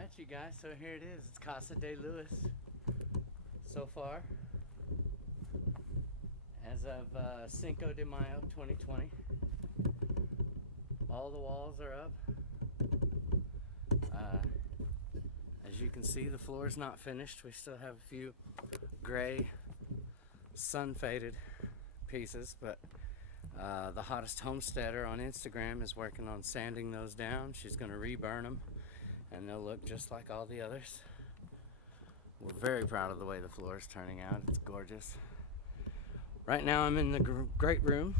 Alright, you guys, so here it is. It's Casa de Lewis so far as of Cinco de Mayo 2020. All the walls are up. As you can see, the floor is not finished. We still have a few gray, sun-faded pieces, but the hottest homesteader on Instagram is working on sanding those down. She's going to reburn them, and they'll look just like all the others. We're very proud of the way the floor is turning out. It's gorgeous. Right now I'm in the great room,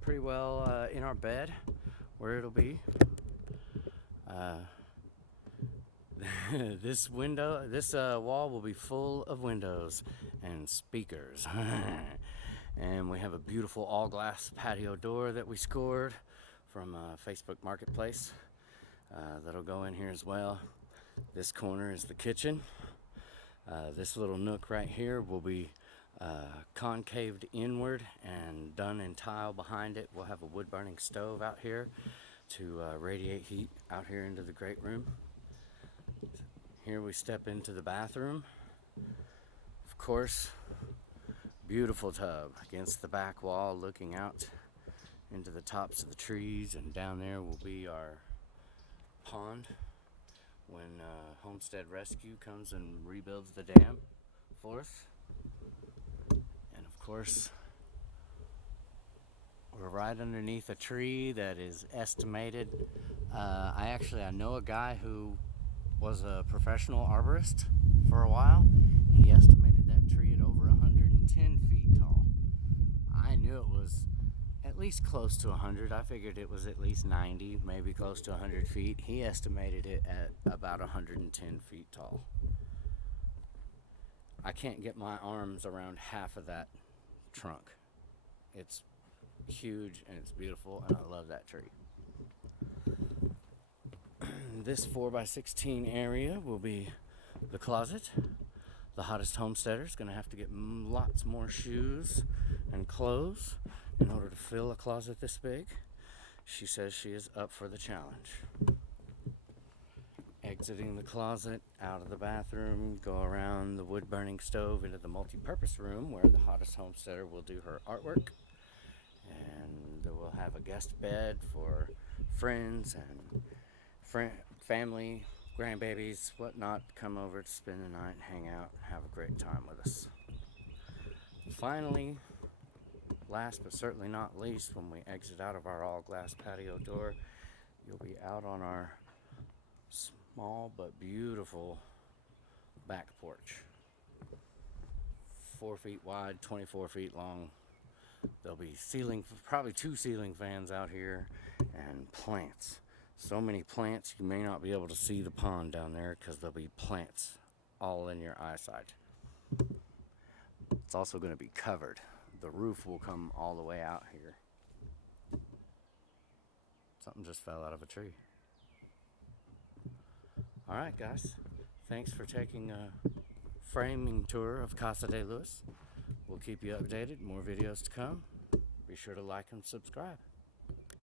pretty well in our bed, where it'll be. This wall will be full of windows and speakers. And we have a beautiful all glass patio door that we scored from Facebook Marketplace. That'll go in here as well. This corner is the kitchen. This little nook right here will be concaved inward and done in tile behind it. We'll have a wood burning stove out here to radiate heat out here into the great room. Here we step into the bathroom. Of course, beautiful tub against the back wall looking out into the tops of the trees, and down there will be our pond when Homestead Rescue comes and rebuilds the dam for us. And of course, we're right underneath a tree that is estimated. I know a guy who was a professional arborist for a while. He estimated that tree at over 110 feet tall. I knew it was at least close to 100. I figured it was at least 90, maybe close to 100 feet. He estimated it at about 110 feet tall. I can't get my arms around half of that trunk. It's huge and it's beautiful, and I love that tree. This 4x16 area will be the closet. The hottest homesteader is going to have to get lots more shoes and clothes in order to fill a closet this big. She says she is up for the challenge. Exiting the closet, out of the bathroom, go around the wood burning stove into the multi-purpose room where the hottest homesteader will do her artwork. And we'll have a guest bed for friends and family, grandbabies, whatnot, come over to spend the night, hang out, have a great time with us. Finally, last but certainly not least, when we exit out of our all glass patio door, you'll be out on our small but beautiful back porch. 4 feet wide, 24 feet long. There'll be probably 2 ceiling fans out here, and plants. So many plants you may not be able to see the pond down there because there'll be plants all in your eyesight. It's also going to be covered. The roof will come all the way out here. Something just fell out of a tree. Alright guys, thanks for taking a framing tour of Casa de Lewis. We'll keep you updated, more videos to come. Be sure to like and subscribe.